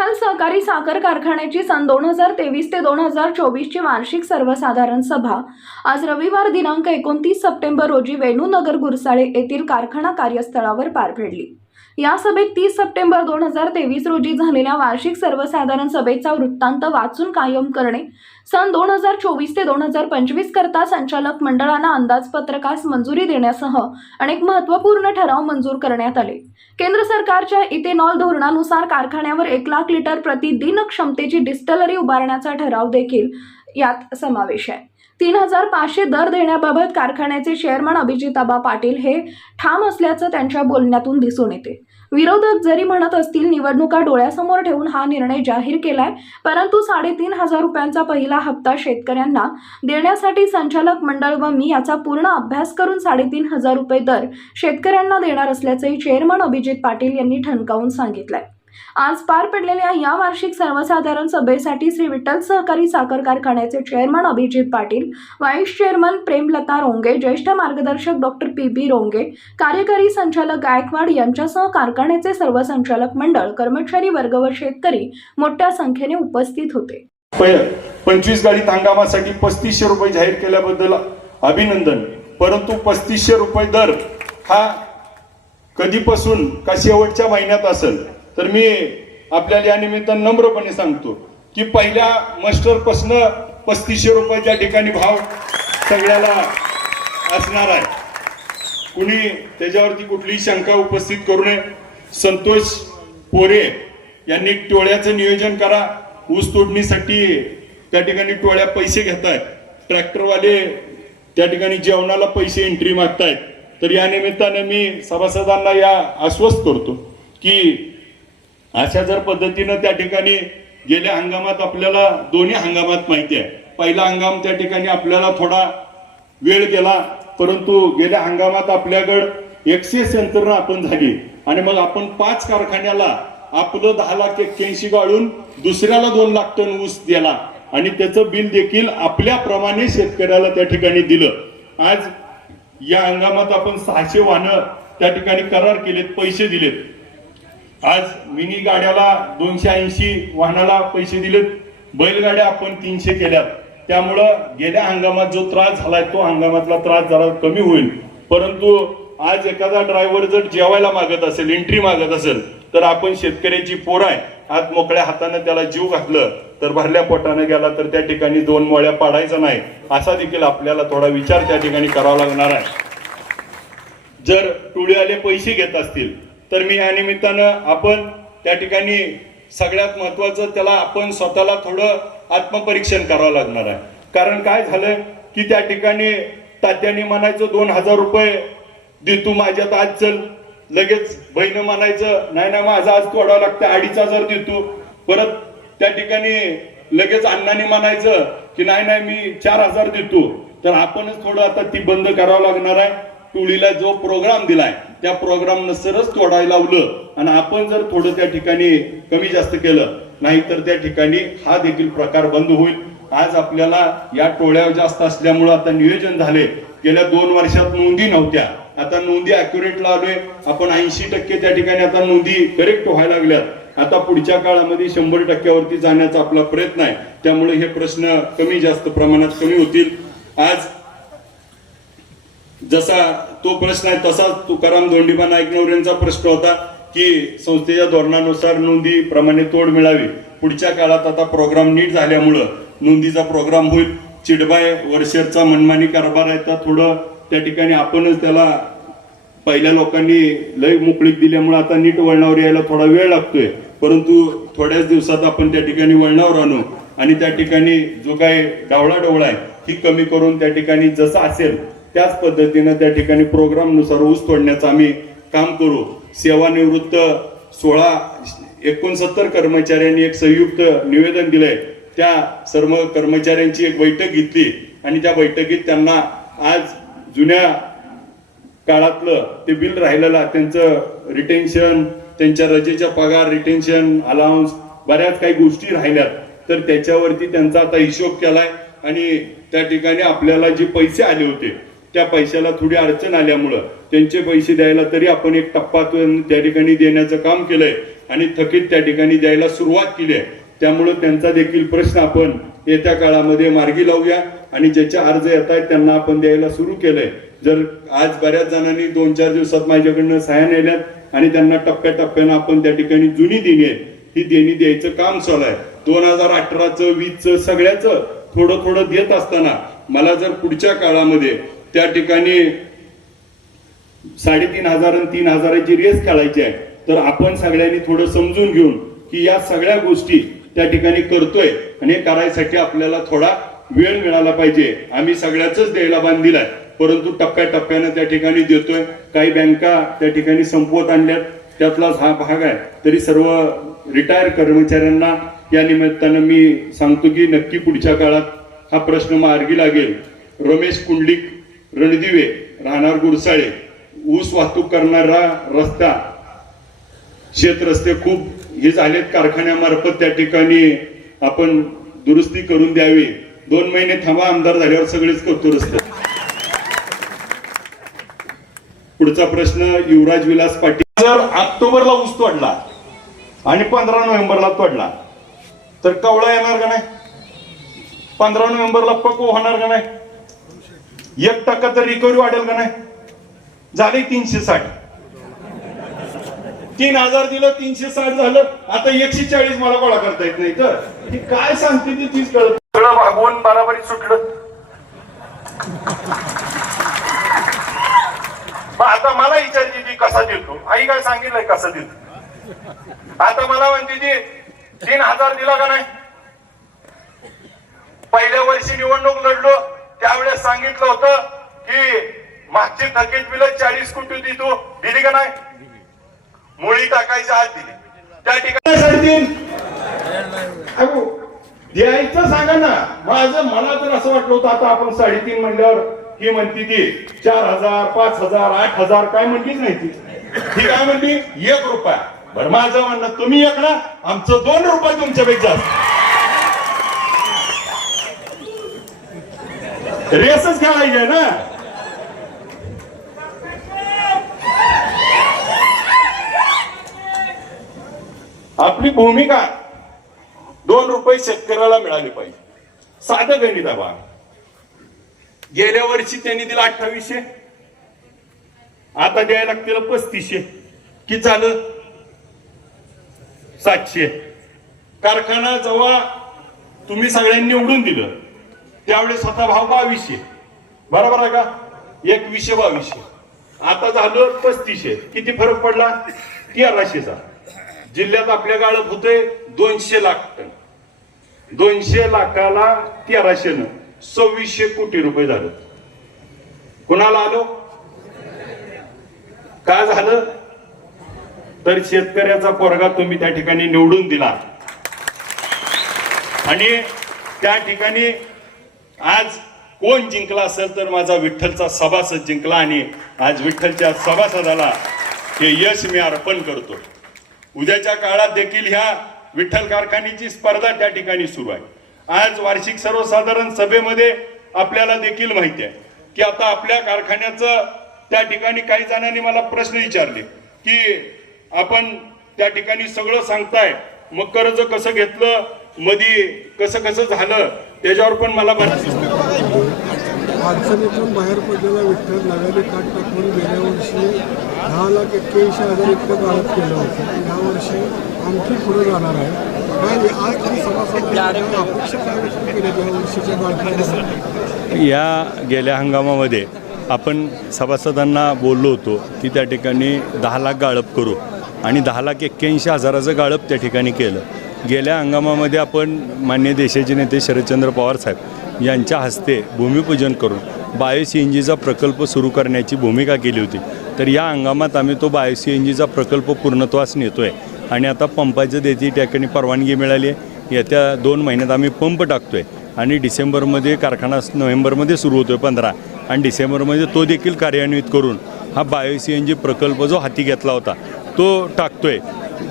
विठ्ठल सहकारी साखर कारखान्याची सन दोन हजार तेवीस ते दोन हजार चोवीसची वार्षिक सर्वसाधारण सभा. आज रविवार दिनांक एकोणतीस सप्टेंबर रोजी वेणूनगर गुरसाळे येथील कारखाना कार्यस्थळावर पार पडली. या सभेत तीस सप्टेंबर दोन हजार तेवीस रोजी झालेल्या वार्षिक सर्वसाधारण सभेचा वृत्तांत वाचून कायम करणे. सन दोन हजार चोवीस ते दोन हजार पंचवीस करता संचालक मंडळांना अंदाजपत्रकास मंजुरी देण्यासह अनेक महत्त्वपूर्ण ठराव मंजूर करण्यात आले. केंद्र सरकारच्या इथेनॉल धोरणानुसार कारखान्यावर एक लाख लिटर प्रतिदिन क्षमतेची डिस्टलरी उभारण्याचा ठराव देखील यात समावेश आहे. तीन हजार पाचशे दर देण्याबाबत कारखान्याचे चेअरमन अभिजिताबा पाटील हे ठाम असल्याचं त्यांच्या बोलण्यातून दिसून येते. विरोधक जरी म्हणत असतील निवडणुका डोळ्यासमोर ठेवून हा निर्णय जाहीर केलाय परंतु साडेतीन हजार रुपयांचा पहिला हप्ता शेतकऱ्यांना देण्यासाठी संचालक मंडळ व मी याचा पूर्ण अभ्यास करून साडेतीन हजार रुपये दर शेतकऱ्यांना देणार असल्याचंही चेअरमन अभिजित पाटील यांनी ठणकावून सांगितलंय. आज पार पडलेल्या या वार्षिक सर्वसाधारण सभेसाठी श्री विठ्ठल सहकारी साखर कारखान्याचे chairman Abhijit Patil vice chairman Premlata Ronge ज्येष्ठ मार्गदर्शक डॉक्टर पी बी रोंगे कार्यकारी संचालक गायकवाड यांच्यासह कारखान्याचे सर्व संचालक मंडळ कर्मचारी वर्ग व शेतकरी मोठ्या संख्येने उपस्थित होते. पंचवीस गाडीत हंगामासाठी पस्तीसशे रुपये जाहीर केल्याबद्दल अभिनंदन. परंतु पस्तीसशे रुपये दर हा कधीपासून का शेवटच्या महिन्यात असेल? तर मी आपल्याला या निमित्तानं नम्रपणे सांगतो की पहिल्या मस्टरपासनं पस्तीसशे रुपयाच्या ठिकाणी भाव सगळ्याला असणार आहे. कुणी त्याच्यावरती कुठलीही शंका उपस्थित करू नये. संतोष पोरे यांनी टोळ्याचं नियोजन करा. ऊस तोडणीसाठी त्या ठिकाणी टोळ्या पैसे घेत आहेत ट्रॅक्टरवाले त्या ठिकाणी जेवणाला पैसे एंट्री मागतायत. तर या निमित्ताने मी सभासदांना या आश्वस्त करतो की अशा जर पद्धतीनं त्या ठिकाणी गेल्या हंगामात आपल्याला दोन्ही हंगामात माहिती आहे. पहिला हंगाम त्या ठिकाणी आपल्याला थोडा वेळ गेला परंतु गेल्या हंगामात आपल्याकडं एकशे यंत्रणा आपण झाली. आणि मग आपण पाच कारखान्याला आपलं दहा लाख एक्क्याऐंशी गाळून दुसऱ्याला दोन लाख टन ऊस दिला. आणि त्याचं बिल देखील आपल्याप्रमाणे शेतकऱ्याला त्या ठिकाणी दिलं. आज या हंगामात आपण सहाशे वाहनं त्या ठिकाणी करार केलेत पैसे दिलेत. आज मिनी गाड्याला दोनशे ऐंशी वाहनाला पैसे दिलेत. बैलगाड्या आपण तीनशे केल्यात. त्यामुळं गेल्या हंगामात जो त्रास झालाय तो हंगामातला त्रास जरा कमी होईल. परंतु आज एखादा ड्रायव्हर जर जेवायला मागत असेल एंट्री मागत असेल तर आपण शेतकऱ्याची पोर आहे हात मोकळ्या हाताने त्याला जीव घातलं तर भरल्या पोटाने गेला तर त्या ठिकाणी दोन मोळ्या पाडायचा नाही असा देखील आपल्याला थोडा विचार त्या ठिकाणी करावा लागणार आहे. जर टोळीवाले पैसे घेत असतील तर मी या निमित्तानं आपण त्या ठिकाणी सगळ्यात महत्वाचं त्याला आपण स्वतःला थोडं आत्मपरीक्षण करावं लागणार आहे. कारण काय झालं की त्या ठिकाणी तात्याने म्हणायचं दोन हजार रुपये दे तू माझ्यात आज चल. लगेच बहिणं म्हणायचं नाही ना माझा आज तोडावं लागतं अडीच हजार देतो परत त्या ठिकाणी लगेच अण्णाने म्हणायचं की नाही नाही मी चार हजार देतो तर आपणच थोडं आता ती बंद करावं लागणार आहे. टोळीला जो प्रोग्राम दिलाय त्या प्रोग्राम नसरच तोडायला लावलं आणि आपण जर थोडं त्या ठिकाणी कमी जास्त केलं नाही तर त्या ठिकाणी हा देखील प्रकार बंद होईल. आज आपल्याला या टोळ्या जास्त असल्यामुळं आता नियोजन झाले. गेल्या दोन वर्षात नोंदी नव्हत्या. आता नोंदी अॅक्युरेटला आलोय. आपण ऐंशी टक्के त्या ठिकाणी आता नोंदी करेक्ट व्हायला लागल्यात. आता पुढच्या काळामध्ये शंभर टक्क्यावरती जाण्याचा आपला प्रयत्न आहे. त्यामुळे हे प्रश्न कमी जास्त प्रमाणात कमी होतील. आज जसा तो प्रश्न आहे तसाच तुकाराम धोंडीबा नाईक यांचा प्रश्न होता की संस्थेच्या धोरणानुसार नोंदी प्रमाणे तोड मिळावी. पुढच्या काळात आता प्रोग्राम नीट झाल्यामुळं नोंदीचा प्रोग्राम होईल. चिडबाय वर्षरचा मनमानी कारभार आहे तर थोडं त्या ठिकाणी आपणच त्याला पहिल्या लोकांनी लय मोकळीक दिल्यामुळे आता नीट वळणावर यायला थोडा वेळ लागतोय. परंतु थोड्याच दिवसात आपण त्या ठिकाणी वळणावर आणू. आणि त्या ठिकाणी जो काही डावळा डोवळा आहे ती कमी करून त्या ठिकाणी जसं असेल त्याच पद्धतीनं त्या ठिकाणी प्रोग्रामनुसार ऊस तोडण्याचं आम्ही काम करू. सेवानिवृत्त सोळा एकोणसत्तर कर्मचाऱ्यांनी एक संयुक्त निवेदन दिलंय. त्या सर्व कर्मचाऱ्यांची एक बैठक घेतली आणि त्या बैठकीत त्यांना आज जुन्या काळातलं ते बिल राहिलेलं त्यांचं रिटेन्शन त्यांच्या रजेच्या पगार रिटेन्शन अलाउन्स बऱ्याच काही गोष्टी राहिल्यात. तर त्याच्यावरती त्यांचा आता हिशोब केलाय आणि त्या ठिकाणी आपल्याला जे पैसे आले होते त्या पैशाला थोडी अडचण आल्यामुळं त्यांचे पैसे द्यायला तरी आपण एक टप्पा त्या ठिकाणी देण्याचं काम केलंय आणि थकीत त्या ठिकाणी द्यायला सुरुवात केली आहे. त्यामुळं त्यांचा देखील प्रश्न आपण येत्या काळामध्ये मार्गी लावूया आणि ज्याचे अर्ज येत आहेत त्यांना आपण द्यायला सुरू केलंय. जर आज बऱ्याच जणांनी दोन चार दिवसात माझ्याकडनं सहाय्या नेल्यात आणि त्यांना टप्प्याटप्प्यानं आपण त्या ठिकाणी जुनी देणी आहेत ही देणी द्यायचं काम चालू आहे. दोन हजार अठराचं वीसचं सगळ्याचं थोडं थोडं देत असताना मला जर पुढच्या काळामध्ये त्या ठिकाणी साडेतीन हजार आणि तीन हजाराची रेस खेळायची आहे. तर आपण सगळ्यांनी थोडं समजून घेऊन की या सगळ्या गोष्टी त्या ठिकाणी करतोय आणि हे करायसाठी आपल्याला थोडा वेळ मिळाला पाहिजे. आम्ही सगळ्याच द्यायला बांधील परंतु टप्प्याटप्प्यानं त्या ठिकाणी देतोय. काही बँका त्या ठिकाणी संपवत आणल्यात. त्यातलाच हा भाग आहे. तरी सर्व रिटायर कर्मचाऱ्यांना या निमित्तानं मी सांगतो की नक्की पुढच्या काळात हा प्रश्न मार्गी लागेल. रमेश कुंडलिक रणदिवे राहणार गुरसाळे ऊस वाहतूक करणारा रस्ता शेत रस्ते खूप हे झालेत कारखान्यामार्फत त्या ठिकाणी आपण दुरुस्ती करून द्यावी. दोन महिने थांबा आमदार झाल्यावर सगळेच करतो रस्ते. पुढचा प्रश्न युवराज विलास पाटील. जर ऑक्टोबरला ऊस तोडला आणि पंधरा नोव्हेंबरला तोडला तर कवळा येणार का नाही? पंधरा नोव्हेंबरला पक्व होणार का नाही? एक टक्का तर रिकव्हरी वाढेल का नाही? झाले तीनशे साठ तीन हजार दिलं तीनशे साठ झालं. आता एकशे चाळीस मला गोळा करता येत नाही तर. ती काय सांगते ती तीच कळत सगळं भागवून बराबरी सुटलं. मग आता मला विचारते ती कसा देतो? आई काय सांगितलंय कसा देतो? आता मला म्हणते ती तीन हजार दिला का नाही? पहिल्या वर्षी निवडणूक लढलो. त्यावेळेस सांगितलं होतं की मागची थकीत बिलं चाळीस कोटी होती तू दिली का नाही? मुळी टाकायच्या हात दिली. त्या ठिकाणी द्यायचं सांगा ना. माझं मला तर असं वाटलं होतं आता आपण साडेतीन म्हणल्यावर ही म्हणती ती चार हजार पाच हजार आठ हजार काय म्हणलीच नाही ती. ही काय म्हणली? एक रुपया. बरं माझं म्हणणं तुम्ही एक ना आमचं दोन रुपये तुमच्यापेक्षा रेसच खेळायची आहे ना. आपली भूमिका दोन रुपये शेतकऱ्याला मिळाले पाहिजे. साधं गणित बा. गेल्या वर्षी त्यांनी दिला अठ्ठावीसशे. आता द्यायला लागतील पस्तीसशे. किती झालं? सातशे. कारखाना जेव्हा तुम्ही सगळ्यांनी निवडून दिलं. त्यावेळेस स्वतः भाव बावीसशे बरोबर आहे का? एकवीसशे बावीसशे आता झालं पस्तीसशे किती फरक पडला? तेराशेचा. जिल्ह्यात आपल्या गाळप होते दोनशे लाख टन. दोनशे लाखाला तेराशे न सव्वीसशे कोटी रुपये झालं. कुणाला आलो? काय झालं? तर शेतकऱ्याचा पोरगा तुम्ही त्या ठिकाणी निवडून दिला. आणि त्या ठिकाणी आज कोण जिंकला असेल तर माझा विठ्ठलचा सभासद जिंकला आणि आज विठ्ठलच्या सभासदाला हे यश मी अर्पण करतो. उद्याच्या काळात देखील ह्या विठ्ठल कारखान्याची स्पर्धा त्या ठिकाणी सुरू आहे. आज वार्षिक सर्वसाधारण सभेमध्ये आपल्याला देखील माहिती आहे की आता आपल्या कारखान्याचं त्या ठिकाणी काही जणांनी मला प्रश्न विचारले की आपण त्या ठिकाणी सगळं सांगताय मग कर्ज कसं घेतलं मधी कसं कसं झालं त्याच्यावर पण मला बरं अडचणीतून बाहेर पडलेला विठ्ठल नव्याने काट टाकून गेल्या वर्षी दहा लाख एक्क्याऐंशी हजार इतकं गाळप केलं होतं. या वर्षी आणखी पुढे जाणार आहे. या गेल्या हंगामामध्ये आपण सभासदांना बोललो होतो की त्या ठिकाणी दहा लाख गाळप करू. आणि दहा लाख एक्क्याऐंशी हजाराचं गाळप त्या ठिकाणी केलं. गेल्या हंगामामध्ये आपण मान्य देशाचे नेते शरदचंद्र पवार साहेब यांच्या हस्ते भूमिपूजन करून बायो सी एन जीचा प्रकल्प सुरू करण्याची भूमिका केली होती. तर या हंगामात आम्ही तो बायो सी एन जीचा प्रकल्प पूर्णत्वास नेतो आहे आणि आता पंपाचं देती त्या ठिकाणी परवानगी मिळाली आहे. येत्या दोन महिन्यात आम्ही पंप टाकतो आहे आणि डिसेंबरमध्ये कारखाना नोव्हेंबरमध्ये सुरू होतो आहे पंधरा आणि डिसेंबरमध्ये तो देखील कार्यान्वित करून हा बायो सी एन जी प्रकल्प जो हाती घेतला होता तो टाकतो आहे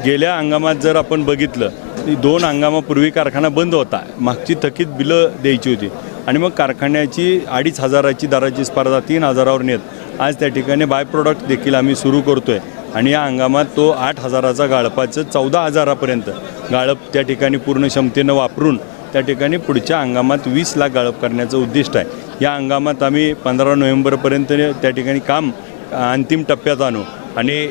गेल्या हंगामात जर आपण बघितलं दोन हंगामापूर्वी कारखाना बंद होता. मागची थकीत बिलं द्यायची होती. आणि मग कारखान्याची अडीच हजाराची दराची स्पर्धा तीन हजारावर नेत. आज त्या ठिकाणी बाय प्रोडक्ट देखील आम्ही सुरू करतोय. आणि या हंगामात तो आठ हजाराचा गाळपाचं चौदा हजारापर्यंत. गाळप त्या ठिकाणी पूर्ण क्षमतेनं वापरून त्या ठिकाणी पुढच्या हंगामात वीस लाख गाळप करण्याचं उद्दिष्ट आहे. या हंगामात आम्ही पंधरा नोव्हेंबरपर्यंत त्या ठिकाणी काम अंतिम टप्प्यात आणू. आणि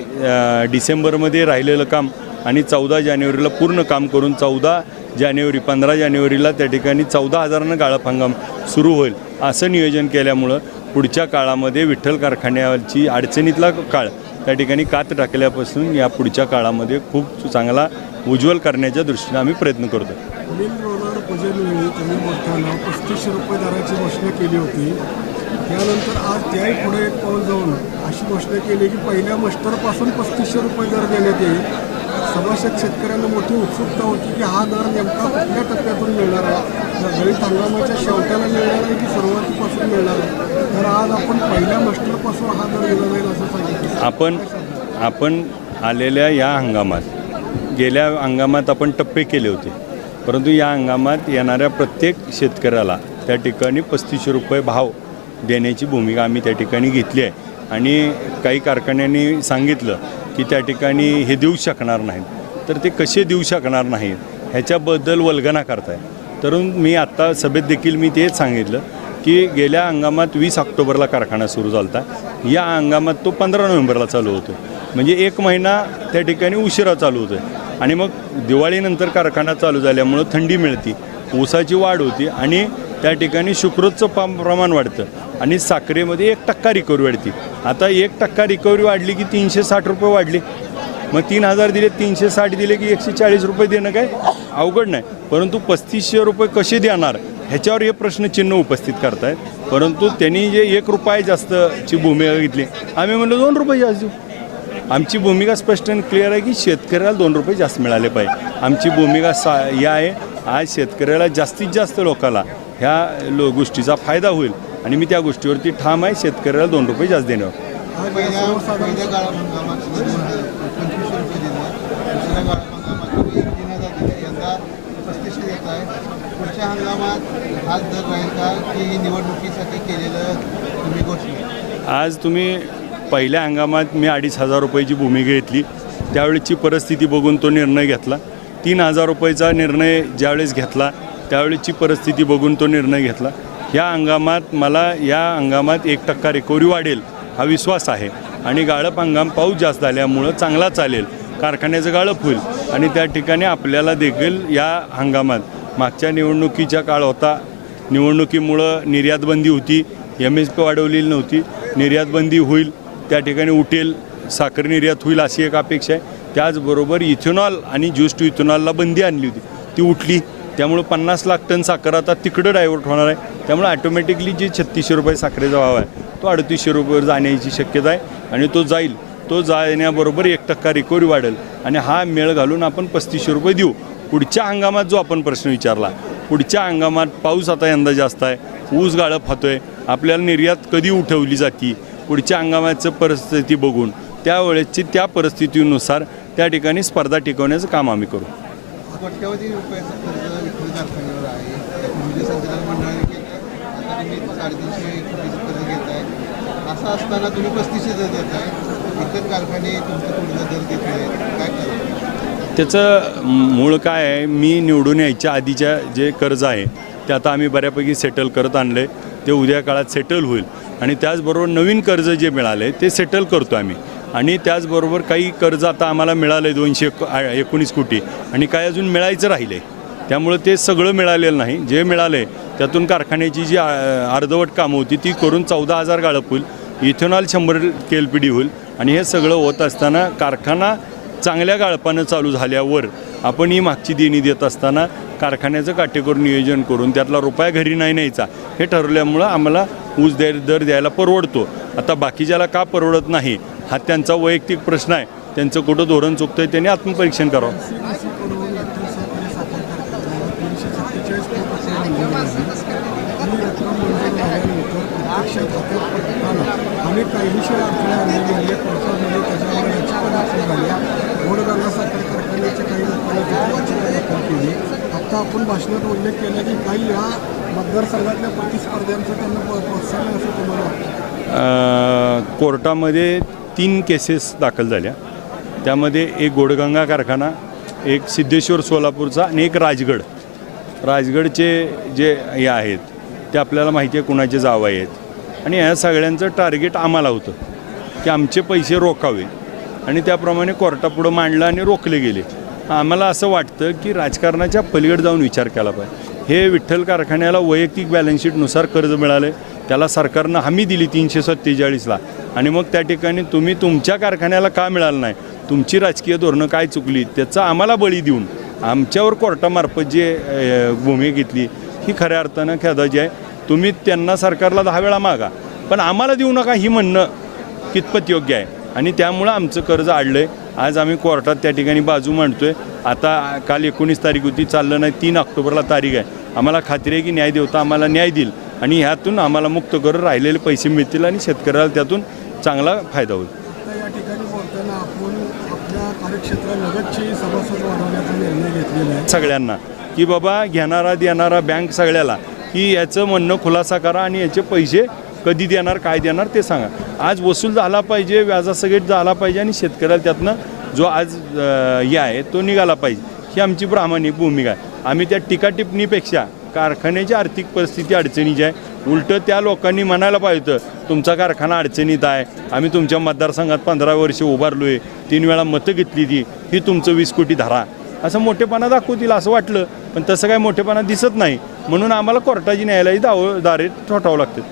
डिसेंबरमध्ये राहिलेलं काम आणि चौदा जानेवारीला पूर्ण काम करून चौदा जानेवारी पंधरा जानेवारीला त्या ठिकाणी चौदा हजारानं गाळप हंगाम सुरू होईल असं नियोजन केल्यामुळं पुढच्या काळामध्ये विठ्ठल कारखान्याची अडचणीतला काळ त्या ठिकाणी कात टाकल्यापासून या पुढच्या काळामध्ये खूप चांगला उज्ज्वल करण्याच्या दृष्टीने आम्ही प्रयत्न करतो. पस्तीसशे रुपये दराची घोषणा केली होती. त्यानंतर आज त्याही पुढे एक पाऊल जाऊन अशी घोषणा केली की पहिल्या मस्टरपासून पस्तीसशे रुपये दर देण्यात येईल. सभासद शेतकऱ्यांना मोठी उत्सुकता होती की हा दर नेमका कुठल्या टप्प्यातून मिळणार आहे? गळीत हंगामाच्या शेवटाला मिळणार आहे की सुरुवातीपासून मिळणार आहे? तर आज आपण पहिल्या मस्टरपासून हा दर दिला जाईल असं सांगितलं. आपण आपण आलेल्या या हंगामात गेल्या हंगामात आपण टप्पे केले होते. परंतु या हंगामात येणाऱ्या प्रत्येक शेतकऱ्याला त्या ठिकाणी पस्तीसशे रुपये भाव देण्याची भूमिका आम्ही त्या ठिकाणी घेतली आहे. आणि काही कारखान्यांनी सांगितलं की त्या ठिकाणी हे देऊ शकणार नाहीत. तर ते कसे देऊ शकणार नाहीत ह्याच्याबद्दल वल्गना करताय. तर मी आत्ता सभेत देखील मी तेच सांगितलं की गेल्या हंगामात वीस ऑक्टोबरला कारखाना सुरू झाला होता या हंगामात तो पंधरा नोव्हेंबरला चालू होतो म्हणजे एक महिना त्या ठिकाणी उशिरा चालू होतो आणि मग दिवाळीनंतर कारखाना चालू झाल्यामुळं थंडी मिळते ऊसाची वाढ होती आणि त्या ठिकाणी शुक्रोजचं प्रमाण वाढतं. आणि साखरेमध्ये एक टक्का रिकव्हरी वाढते. आता एक टक्का रिकव्हरी वाढली की तीनशे साठ रुपये वाढली. मग तीन हजार दिले तीनशे साठ दिले की एकशे चाळीस रुपये देणं काय? अवघड नाही. परंतु पस्तीसशे रुपये कसे देणार? ह्याच्यावर हे प्रश्नचिन्ह उपस्थित करतायत. परंतु त्यांनी जे एक रुपये जास्तची भूमिका घेतली आम्ही म्हणलो दोन रुपये जास्त देऊ. आमची भूमिका स्पष्ट आणि क्लिअर आहे की शेतकऱ्याला दोन रुपये जास्त मिळाले पाहिजे. आमची भूमिका सा या आहे. आज शेतकऱ्याला जास्तीत जास्त लोकाला ह्या लो गोष्टीचा फायदा होईल. आणि मी त्या गोष्टीवरती ठाम आहे शेतकऱ्याला दोन रुपये जास्त देण्यावर आज तुम्ही पहिल्या हंगामात मी अडीच हजार रुपयाची भूमिका घेतली. त्यावेळेची परिस्थिती बघून तो निर्णय घेतला. तीन हजार रुपयाचा निर्णय ज्यावेळेस घेतला त्यावेळेची परिस्थिती बघून तो निर्णय घेतला. या हंगामात मला या हंगामात एक टक्का रिकव्हरी वाढेल हा विश्वास आहे. आणि गाळप हंगाम पाऊस जास्त झाल्यामुळं चांगला चालेल कारखान्याचं गाळप होईल. आणि त्या ठिकाणी आपल्याला देखील या हंगामात मागच्या निवडणुकीचा काळ होता. निवडणुकीमुळं निर्यातबंदी होती एम एस पी वाढवलेली नव्हती. निर्यात बंदी होईल त्या ठिकाणी उठेल साखर निर्यात होईल अशी एक अपेक्षा आहे. त्याचबरोबर इथेनॉल आणि ज्यूस टू इथेनॉलला बंदी आणली होती. ती उठली. त्यामुळं पन्नास लाख टन साखर आता तिकडं डायव्हर्ट होणार आहे. त्यामुळे ऑटोमॅटिकली जे छत्तीसशे रुपये साखरेचा भाव आहे तो अडतीसशे रुपयावर जाण्याची शक्यता आहे आणि तो जाईल. तो जाण्याबरोबर एक टक्का रिकव्हरी वाढेल आणि हा मेळ घालून आपण पस्तीसशे रुपये देऊ. पुढच्या हंगामात जो आपण प्रश्न विचारला पुढच्या हंगामात पाऊस आता यंदा जास्त आहे ऊस गाळप होतोय आपल्याला निर्यात कधी उठवली जाती पुढच्या हंगामाचं परिस्थिती बघून त्यावेळेसची त्या परिस्थितीनुसार त्या ठिकाणी स्पर्धा टिकवण्याचं काम आम्ही करू. कारखान्यावर आहे. पूर्वी संचालक मंडळाने केलं. आता तुम्ही साडेतीनशे कोटीचं कर्ज घेत आहे असं असताना तुम्ही पस्तीसशे दर देत आहे इतर कारखाने तुमचं थोडं दर देत नाहीत. काय करणार त्याचं मूळ काय आहे? मी निवडून यायच्या आधीच्या जे कर्ज आहे ते आता आम्ही बऱ्यापैकी सेटल करत आणलं आहे ते उद्या काळात सेटल होईल. आणि त्याचबरोबर नवीन कर्ज जे मिळाले ते सेटल करतो आम्ही. आणि त्याचबरोबर काही कर्ज आता आम्हाला मिळालं आहे दोनशे एकोणीस कोटी. आणि काय अजून मिळायचं राहिलं आहे त्यामुळं ते सगळं मिळालेलं नाही. जे मिळाले त्यातून कारखान्याची जी आ- अर्धवट कामं होती ती करून चौदा हजार गाळप होईल. इथेनॉल शंभर के एल पी डी होईल. आणि हे सगळं होत असताना कारखाना चांगल्या गाळपानं चालू झाल्यावर आपण ही मागची देणी देत असताना कारखान्याचं काटेकोर नियोजन करून त्यातला रुपया घरी नाही न्यायचा हे ठरवल्यामुळं आम्हाला ऊस दे दर द्यायला परवडतो. आता बाकीच्याला का परवडत नाही हा त्यांचा वैयक्तिक प्रश्न आहे. त्यांचं कुठं धोरण चुकतं आहे त्यांनी आत्मपरीक्षण करावं CBC कडून विठ्ठल सहकारी साखर कारखान्याला तीनशे सत्तेचाळीस कोटी रुपये मंजूर झाली. ही रक्कम मंजूर झाल्यानंतर प्रत्यक्षात हातात पडताना अनेक कायदेशीर अडथळे आणले गेले कोर्टामध्ये त्याच्यावर याचिका दाखल झाल्या. गोडगंगा साखर कारखान्याच्या काही लोकांनी याचिका दाखल केली. आत्ता आपण भाषणात उल्लेख केला की काही या मतदारसंघातल्या प्रतिस्पर्ध्यांचं त्यांना प्रोत्साहन असं तुम्हाला कोर्टामध्ये तीन केसेस दाखल झाल्या. त्यामध्ये एक गोडगंगा कारखाना एक सिद्धेश्वर सोलापूरचा आणि एक राजगड. राजगडचे जे हे आहेत ते आपल्याला माहिती आहे कुणाचे जावं आहेत. आणि ह्या सगळ्यांचं टार्गेट आम्हाला होतं की आमचे पैसे रोखावे. आणि त्याप्रमाणे कोर्टापुढं मांडलं आणि रोखले गेले. आम्हाला असं वाटतं की राजकारणाच्या पलीकडे जाऊन विचार केला पाहिजे. हे विठ्ठल कारखान्याला वैयक्तिक बॅलन्स शीटनुसार कर्ज मिळाले. त्याला सरकारनं हमी दिली तीनशे सत्तेचाळीसला. आणि मग त्या ठिकाणी तुम्ही तुमच्या कारखान्याला का मिळालं नाही? तुमची राजकीय धोरणं काय चुकली? त्याचा आम्हाला बळी देऊन आमच्यावर कोर्टामार्फत जे भूमिका घेतली ही खऱ्या अर्थानं खेदाची आहे. तुम्ही त्यांना सरकारला दहा वेळा मागा. पण आम्हाला देऊ नका ही म्हणणं कितपत योग्य आहे. आणि त्यामुळं आमचं कर्ज आडलं आहे आज आम्ही कोर्टात त्या ठिकाणी बाजू मांडतोय. आता काल एकोणीस तारीख होती चाललं नाही. तीन ऑक्टोबरला तारीख आहे. आम्हाला खात्री आहे की न्याय देवता आम्हाला न्याय देईल. आणि ह्यातून आम्हाला मुक्त करून राहिलेले पैसे मिळतील आणि शेतकऱ्याला त्यातून चांगला फायदा होईल. आता या ठिकाणी बोलताना आपण आपल्या कार्यक्षेत्रालगतची सभासद वाढवण्याचा निर्णय घेतलेला आहे. सगळ्यांना. की बाबा घेणारा देणारा बँक सगळ्याला. की याचं म्हणणं खुलासा करा आणि याचे पैसे कधी देणार काय देणार ते सांगा. आज वसूल झाला पाहिजे व्याजासकट झाला पाहिजे आणि शेतकऱ्याला त्यातनं जो आज हे आहे तो निघाला पाहिजे. ही आमची प्रामाणिक भूमिका आहे. आम्ही त्या टीकाटिपणीपेक्षा कारखान्याची आर्थिक परिस्थिती अडचणीची आहे. उलटं त्या लोकांनी म्हणायला पाहिजे होतं तुमचा कारखाना अडचणीत आहे. आम्ही तुमच्या मतदारसंघात पंधरा वर्ष उभारलो आहे तीन वेळा मतं घेतली ती. ही तुमचं वीस कोटी धरा. असं मोठेपणा दाखवतील असं वाटलं. पण तसं काय मोठेपणा दिसत नाही. म्हणून आम्हाला कोर्टाची न्यायालयी दाव दारे ठोठावं लागतं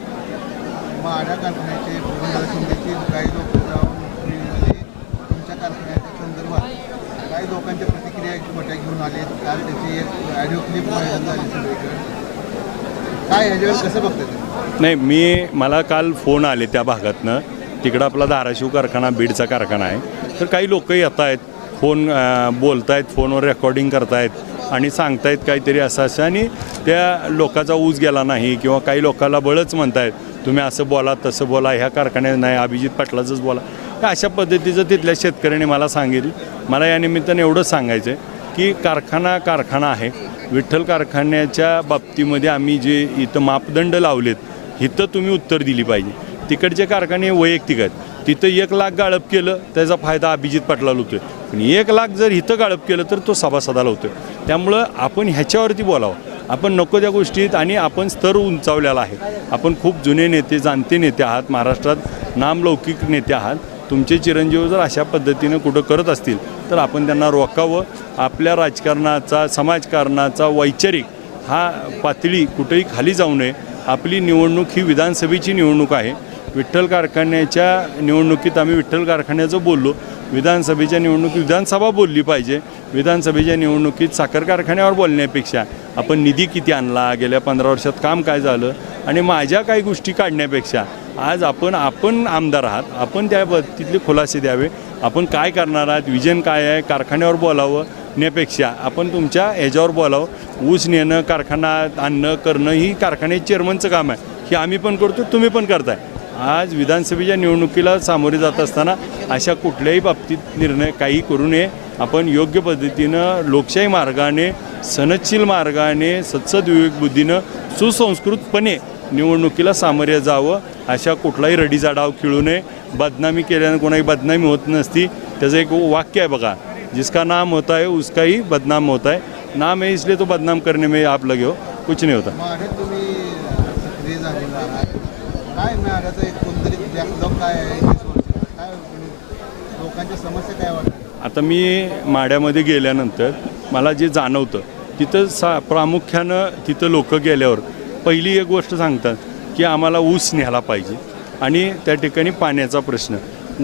नाही मी मला काल फोन आले त्या भागातनं. तिकडं आपला धाराशिव कारखाना बीडचा कारखाना आहे. तर काही लोक येत आहेत फोन बोलत आहेत फोनवर रेकॉर्डिंग करतायत. आणि सांगतायत काहीतरी असं असं आणि त्या लोकाचा ऊस गेला नाही किंवा काही लोकाला बळच म्हणतायत तुम्ही असं बोला तसं बोला ह्या कारखान्यात नाही अभिजित पाटलाचंच बोला. अशा पद्धतीचं तिथल्या शेतकऱ्याने मला सांगितलं. मला या निमित्तानं एवढंच सांगायचं आहे की कारखाना कारखाना आहे. विठ्ठल कारखान्याच्या बाबतीमध्ये आम्ही जे इथं मापदंड लावलेत इथं तुम्ही उत्तर दिली पाहिजे. तिकडचे कारखाने वैयक्तिक आहेत. तिथं एक लाख गाळप केलं त्याचा फायदा अभिजित पाटलाला होतोय. पण एक लाख जर इथं गाळप केलं तर तो सभासदाला होतोय. त्यामुळं आपण ह्याच्यावरती बोलावं. आपण नको त्या गोष्टीत आणि आपण स्तर उंचावलेला आहे. आपण खूप जुने नेते जाणते नेते आहात. महाराष्ट्रात नामलौकिक नेते आहात. तुमचे चिरंजीव जर अशा पद्धतीनं कुठं करत असतील तर आपण त्यांना रोखावं. आपल्या राजकारणाचा समाजकारणाचा वैचारिक हा पातळी कुठेही खाली जाऊ नये. आपली निवडणूक ही विधानसभेची निवडणूक आहे. विठ्ठल कारखान्याच्या निवडणुकीत आम्ही विठ्ठल कारखान्याचं बोललो. विधानसभेच्या निवडणुकीत विधानसभा बोलली पाहिजे. विधानसभेच्या निवडणुकीत साखर कारखान्यावर बोलण्यापेक्षा आपण निधी किती आणला गेल्या पंधरा वर्षात काम काय झालं आणि माझ्या काही गोष्टी काढण्यापेक्षा आज आपण आपण आमदार आहात आपण त्या बाबतीतले खुलासे द्यावे. आपण काय करणार आहात विजन काय आहे कारखान्यावर बोलावं नेपेक्षा आपण तुमच्या ह्याच्यावर बोलावं. ऊस नेणं कारखाना आणणं करणं ही कारखान्याचे चेअरमनचं काम आहे. हे आम्ही पण करतो तुम्ही पण करताय. आज विधानसभेच्या निवडणुकीला सामोरे जात असताना अशा कुठल्याही बाबतीत निर्णय काही करू नये. आपण योग्य पद्धतीनं लोकशाही मार्गाने सनदशील मार्गाने सत्सद विवेकबुद्धीनं सुसंस्कृतपणे निवडणुकीला सामोरे जावं अशा कुठलाही रडीचा डाव खेळू नये. बदनामी केल्यानं कोणाही बदनामी होत नसती. त्याचं एक वाक्य आहे बघा जिसका नाम होता है उसका ही बदनाम होता है नाम है इसलिए तो बदनाम करने में आप लगे हो. कुछ नहीं होता माड्यात तुम्ही सक्रिय झालेला आहात काय माड्याचं एक काय काय म्हणजे लोकांच्या समस्या काय वाटतात? आता मी माड्यामध्ये गेल्यानंतर मला जे जाणवतं तिथं सा प्रामुख्यानं तिथं लोक गेल्यावर पहिली एक गोष्ट सांगतात की आम्हाला ऊस न्यायला पाहिजे. आणि त्या ठिकाणी पाण्याचा प्रश्न.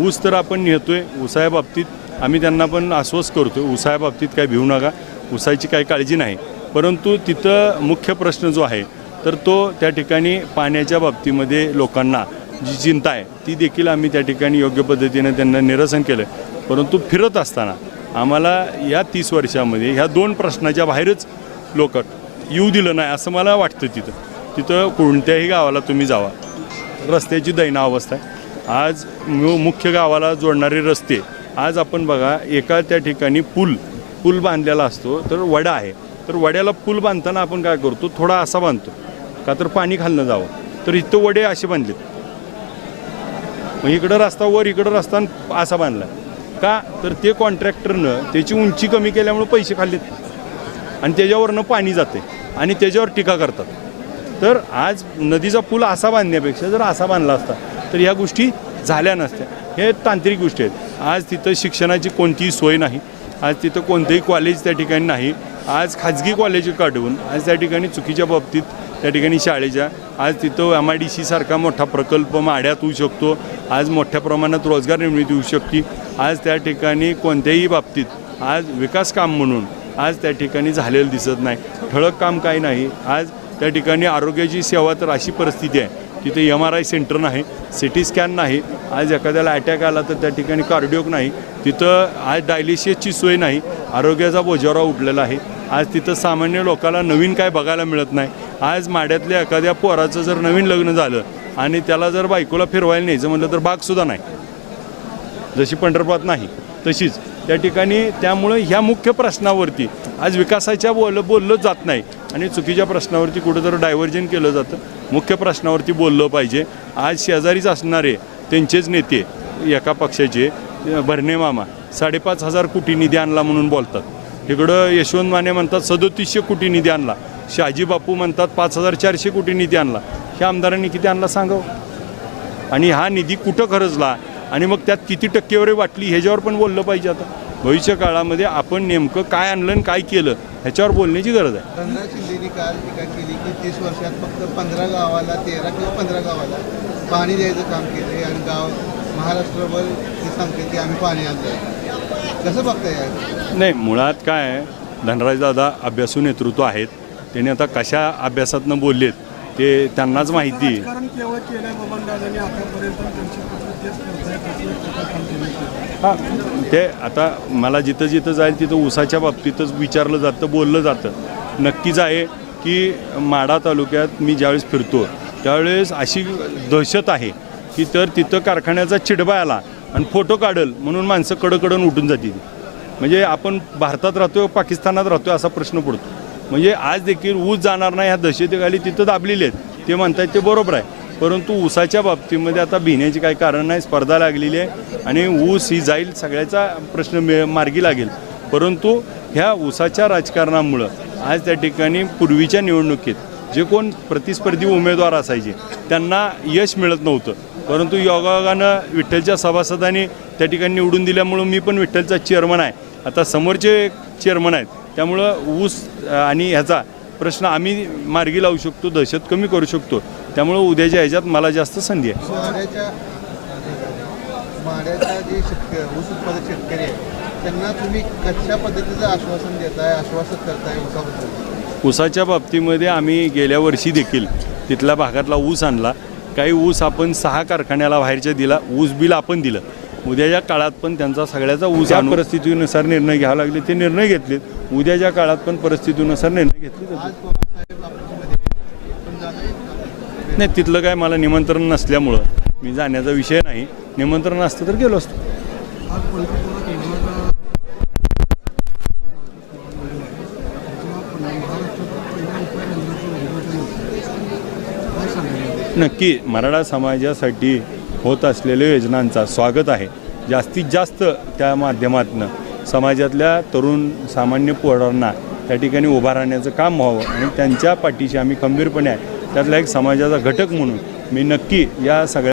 ऊस तर आपण नेतोय ऊसाया बाबतीत आम्ही त्यांना पण आश्वस्त करतो ऊसाया बाबतीत काय भिवू नका ऊसाची काही काळजी नाही. परंतु तिथं मुख्य प्रश्न जो आहे तर तो त्या ठिकाणी पाण्याच्या बाबतीमध्ये लोकांना जी चिंता आहे ती देखील आम्ही त्या ठिकाणी योग्य पद्धतीने त्यांना निरसन केलं परंतु फिरत असताना आम्हाला या तीस वर्षामध्ये ह्या दोन प्रश्नाच्या बाहेरच लोक येऊ दिलं नाही असं मला वाटतं तिथं. तिथं कोणत्याही गावाला तुम्ही जावा. रस्त्याची दैना अवस्था आहे. आज मुख्य गावाला जोडणारे रस्ते आज आपण बघा एका त्या ठिकाणी पूल पूल बांधलेला असतो तर वडा आहे. तर वड्याला पूल बांधताना आपण काय करतो थोडा असा बांधतो. का तर पाणी खालनं जावं. तर इथं वडे असे बांधलेत. मग इकडं रस्ता वर इकडं रस्ता असा बांधला. का? तर ते कॉन्ट्रॅक्टरनं त्याची उंची कमी केल्यामुळे पैसे खाल्लेत. आणि त्याच्यावरनं पाणी जाते आणि त्याच्यावर टीका करतात. तर आज नदीचा पूल असा बांधण्यापेक्षा जर असा बांधला असता तर ह्या गोष्टी झाल्या नसत्या. हे तांत्रिक गोष्टी आहेत. आज तिथं शिक्षणाची कोणतीही सोय नाही. आज तिथं कोणतंही कॉलेज त्या ठिकाणी नाही. आज खाजगी कॉलेज काढून आज त्या ठिकाणी चुकीच्या बाबतीत त्या ठिकाणी शाळेच्या. आज तिथं एम आय डी सीसारखा मोठा प्रकल्प माड्यात होऊ शकतो. आज मोठ्या प्रमाणात रोजगार निर्मिती होऊ शकते. आज त्या ठिकाणी कोणत्याही बाबतीत आज विकास काम म्हणून आज त्या ठिकाणी झालेलं दिसत नाही. ठळक काम काही नाही. आज त्या ठिकाणी आरोग्याची सेवा तर अशी परिस्थिती आहे. तिथे एम आर आय सेंटर नाही सी टी स्कॅन नाही. आज एखाद्याला अटॅक आला तर त्या ठिकाणी कार्डिओक नाही. तिथं आज डायलिसिसची सोय नाही. आरोग्याचा बोजारा उठलेला आहे. आज तिथं सामान्य लोकांना नवीन काय बघायला मिळत नाही. आज माड्यातल्या एखाद्या पोराचं जर नवीन लग्न झालं आणि त्याला जर बायकोला फिरवायला न्यायचं म्हटलं तर बागसुद्धा नाही. जशी पंढरपुरात नाही तशीच. त्या ठिकाणी त्यामुळं ह्या मुख्य प्रश्नावरती आज विकासाच्या बोल बोललं जात नाही आणि चुकीच्या प्रश्नावरती कुठंतरी डायव्हर्जन केलं जातं. मुख्य प्रश्नावरती बोललं पाहिजे. आज शेजारीच असणारे त्यांचेच नेते एका पक्षाचे भरणे मामा साडेपाच हजार कोटी निधी आणला म्हणून बोलतात. इकडं यशवंत माने म्हणतात सदोतीसशे कोटी निधी आणला. शहाजी बापू म्हणतात पाच हजार चारशे कोटी निधी आणला. ह्या आमदारांनी किती आणला सांगावं? आणि हा निधी कुठं खरचला आणि मग त्यात किती टक्केवारी वाटली ह्याच्यावर पण बोललं पाहिजे आता. भविष्य काळामध्ये आपण नेमकं काय आणलं आणि काय केलं ह्याच्यावर बोलण्याची गरज आहे. शिंदेनी काल टीका केली की तीस वर्षात फक्त पंधरा गावाला तेरा किंवा पंधरा गावाला पाणी द्यायचं काम केलं आणि गाव महाराष्ट्रभर ते सांगते की आम्ही पाणी आणलं कसं बघताय नाही मुळात काय आहे, धनराजदादा अभ्यासू नेतृत्व आहेत. त्यांनी आता कशा अभ्यासातनं बोललेत ते त्यांनाच माहिती. हां ते आता मला जिथं जिथं जाईल तिथं ऊसाच्या बाबतीतच विचारलं जातं बोललं जातं. नक्कीच आहे की माडा तालुक्यात मी ज्यावेळेस फिरतो त्यावेळेस अशी दहशत आहे की तर तिथं कारखान्याचा चिडबा आला. आणि फोटो काढल म्हणून माणसं कडकडून उठून जातील. म्हणजे आपण भारतात राहतो पाकिस्तानात राहतो असा प्रश्न पडतो. म्हणजे आज देखील ऊस जाणार नाही ह्या दहशतीखाली तिथं दाबलेले आहेत. ते म्हणतात ते बरोबर आहे. परंतु ऊसाच्या बाबतीमध्ये आता भिण्याची काही कारण नाही स्पर्धा लागलेली आहे. आणि ऊस ही जाईल सगळ्याचा प्रश्न मार्गी लागेल. परंतु ह्या ऊसाच्या राजकारणामुळं आज त्या ठिकाणी पूर्वीच्या निवडणुकीत जे कोण प्रतिस्पर्धी उमेदवार असायचे त्यांना यश मिळत नव्हतं. परंतु योगायोगानं विठ्ठलच्या सभासदांनी त्या ठिकाणी निवडून दिल्यामुळं मी पण विठ्ठलचा चेअरमन आहे. आता समोरचे चेअरमन आहेत त्यामुळं ऊस आणि ह्याचा प्रश्न आम्ही मार्गी लावू शकतो दहशत कमी करू शकतो. त्यामुळं उद्याच्या ह्याच्यात मला जास्त संधी आहे. आहे त्यांना तुम्ही कशा पद्धतीचं आश्वासन देताय आश्वासक करताय ऊसाबद्दल? ऊसाच्या बाबतीमध्ये आम्ही गेल्या वर्षी देखील तिथल्या भागातला ऊस आणला. काही ऊस आपण सहा कारखान्याला बाहेरच्या दिला. ऊस बिल आपण दिलं. उद्याच्या काळात पण त्यांचा सगळ्याचा ऊस या परिस्थितीनुसार निर्णय घ्यावा लागले. ते निर्णय घेतलेत उद्याच्या काळात पण परिस्थितीनुसार निर्णय घेतले. नाही तिथलं काय मला निमंत्रण नसल्यामुळं मी जाण्याचा विषय नाही. निमंत्रण असतं तर गेलो असतो आज पंढरपुरात विभागा महाराष्ट्रात पहिला उपाय धंद्याचं उद्घाटन होतं काय सांगायला नक्की मराठा समाजासाठी होत असलेल्या योजनांचा स्वागत आहे. जास्तीत जास्त त्या माध्यमातून समाजातल्या तरुण सामान्य पोरांना त्या ठिकाणी उभा राहण्याचं काम व्हावं आणि त्यांच्या पाठीशी आम्ही खंबीरपणे आहे. त्यातला एक समाजाचा घटक म्हणून मी नक्की या सगळ्या